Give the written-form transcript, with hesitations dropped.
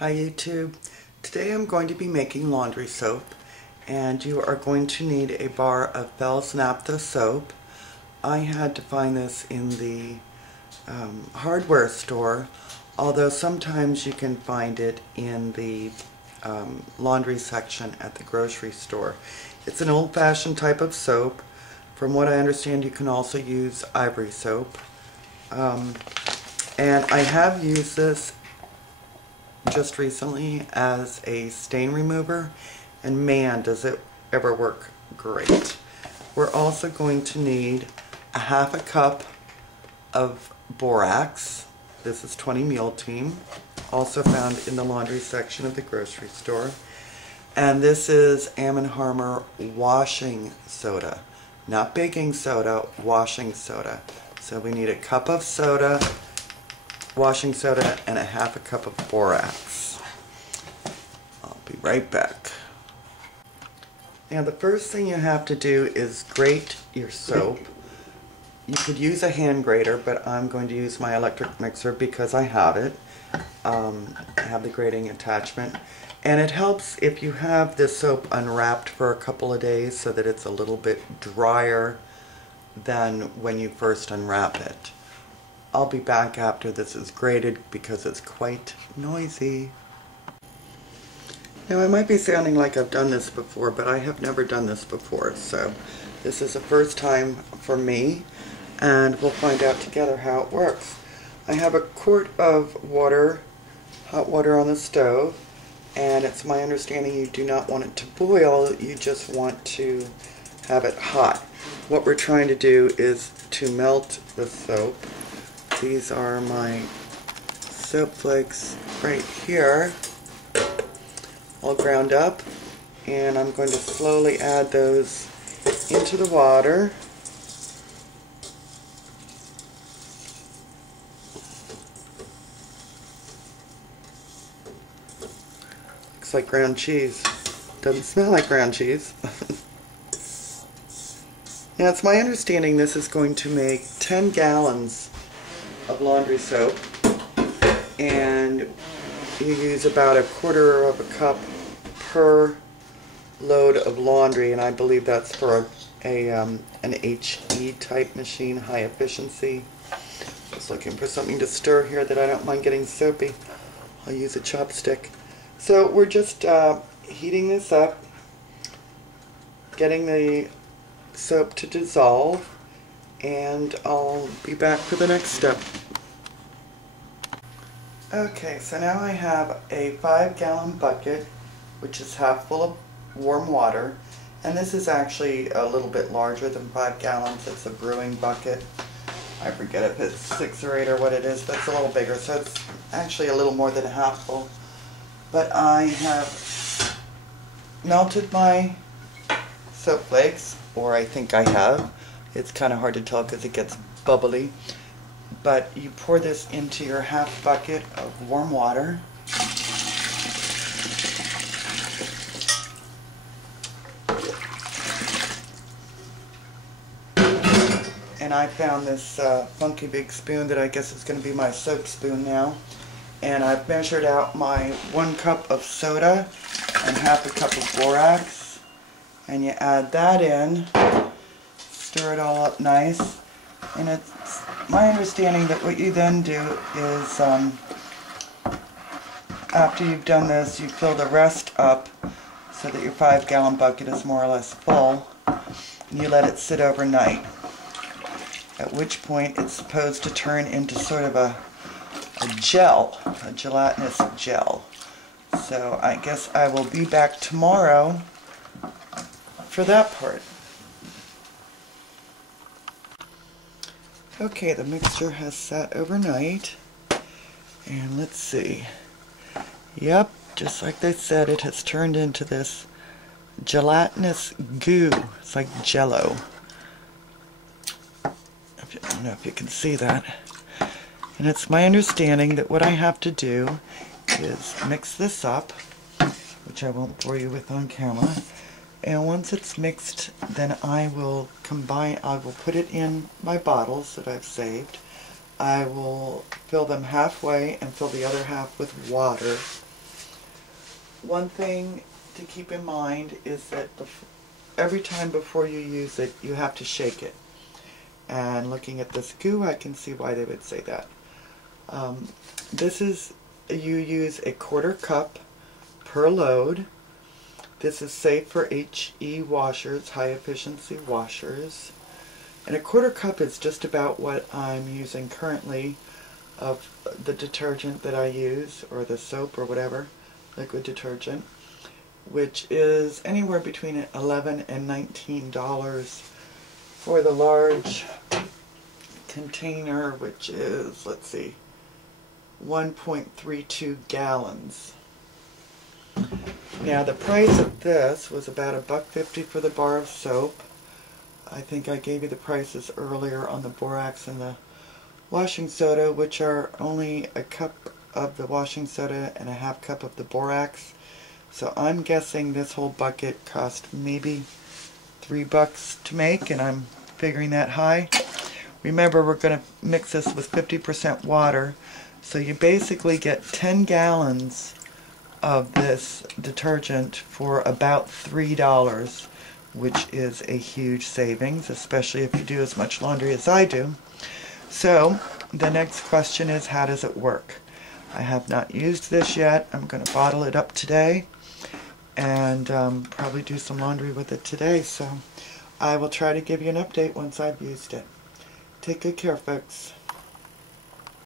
Hi YouTube. Today I'm going to be making laundry soap, and you are going to need a bar of Bell's Naphtha soap. I had to find this in the hardware store, although sometimes you can find it in the laundry section at the grocery store. It's an old-fashioned type of soap. From what I understand, you can also use ivory soap. And I have used this just recently as a stain remover, and man, does it ever work great. We're also going to need a half a cup of borax. This is 20 Mule Team, also found in the laundry section of the grocery store. And this is Harmer washing soda, not baking soda, washing soda. So we need a cup of soda, washing soda, and a half a cup of borax. I'll be right back. Now the first thing you have to do is grate your soap. You could use a hand grater, but I'm going to use my electric mixer because I have it. I have the grating attachment. And it helps if you have this soap unwrapped for a couple of days so that it's a little bit drier than when you first unwrap it. I'll be back after this is grated because it's quite noisy. Now I might be sounding like I've done this before, but I have never done this before, so this is the first time for me, and we'll find out together how it works. I have a quart of water, hot water on the stove, and it's my understanding you do not want it to boil, you just want to have it hot. What we're trying to do is to melt the soap. These are my soap flakes right here, all ground up, and I'm going to slowly add those into the water. Looks like ground cheese. Doesn't smell like ground cheese. Now it's my understanding this is going to make 10 gallons of laundry soap, and you use about a quarter of a cup per load of laundry, and I believe that's for an HE type machine, high efficiency. Just looking for something to stir here that I don't mind getting soapy. I'll use a chopstick. So we're just heating this up, getting the soap to dissolve, and I'll be back for the next step. Okay, so now I have a 5-gallon bucket, which is half full of warm water, and this is actually a little bit larger than 5 gallons. It's a brewing bucket. I forget if it's 6 or 8 or what it is, but it's a little bigger, so it's actually a little more than half full. But I have melted my soap flakes, or I think I have. It's kind of hard to tell because it gets bubbly. But you pour this into your half bucket of warm water. And I found this funky big spoon that I guess is going to be my soap spoon now. And I've measured out my 1 cup of soda and half a cup of borax. And you add that in, stir it all up nice, and it's my understanding that what you then do is, after you've done this, you fill the rest up so that your 5-gallon bucket is more or less full, and you let it sit overnight, at which point it's supposed to turn into sort of a gel, a gelatinous gel. So I guess I will be back tomorrow for that part. Okay, the mixture has sat overnight, and let's see. Yep, just like they said, it has turned into this gelatinous goo. It's like Jello. I don't know if you can see that. And it's my understanding that what I have to do is mix this up, which I won't bore you with on camera. And once it's mixed, then I will put it in my bottles that I've saved. I will fill them halfway and fill the other half with water. one thing to keep in mind is that every time before you use it, you have to shake it. And looking at this goo, I can see why they would say that. You use a 1/4 cup per load. This is safe for HE washers, high efficiency washers. And a 1/4 cup is just about what I'm using currently of the detergent that I use, or the soap or whatever, liquid detergent, which is anywhere between $11 and $19 for the large container, which is, let's see, 1.32 gallons. Now the price of this was about $1.50 for the bar of soap. I think I gave you the prices earlier on the borax and the washing soda, which are only a cup of the washing soda and a 1/2 cup of the borax. So I'm guessing this whole bucket cost maybe $3 to make, and I'm figuring that high. Remember, we're going to mix this with 50% water, so you basically get 10 gallons of this detergent for about $3, which is a huge savings, especially if you do as much laundry as I do. So the next question is, how does it work? I have not used this yet. I'm going to bottle it up today and probably do some laundry with it today. So I will try to give you an update once I've used it. Take good care, folks.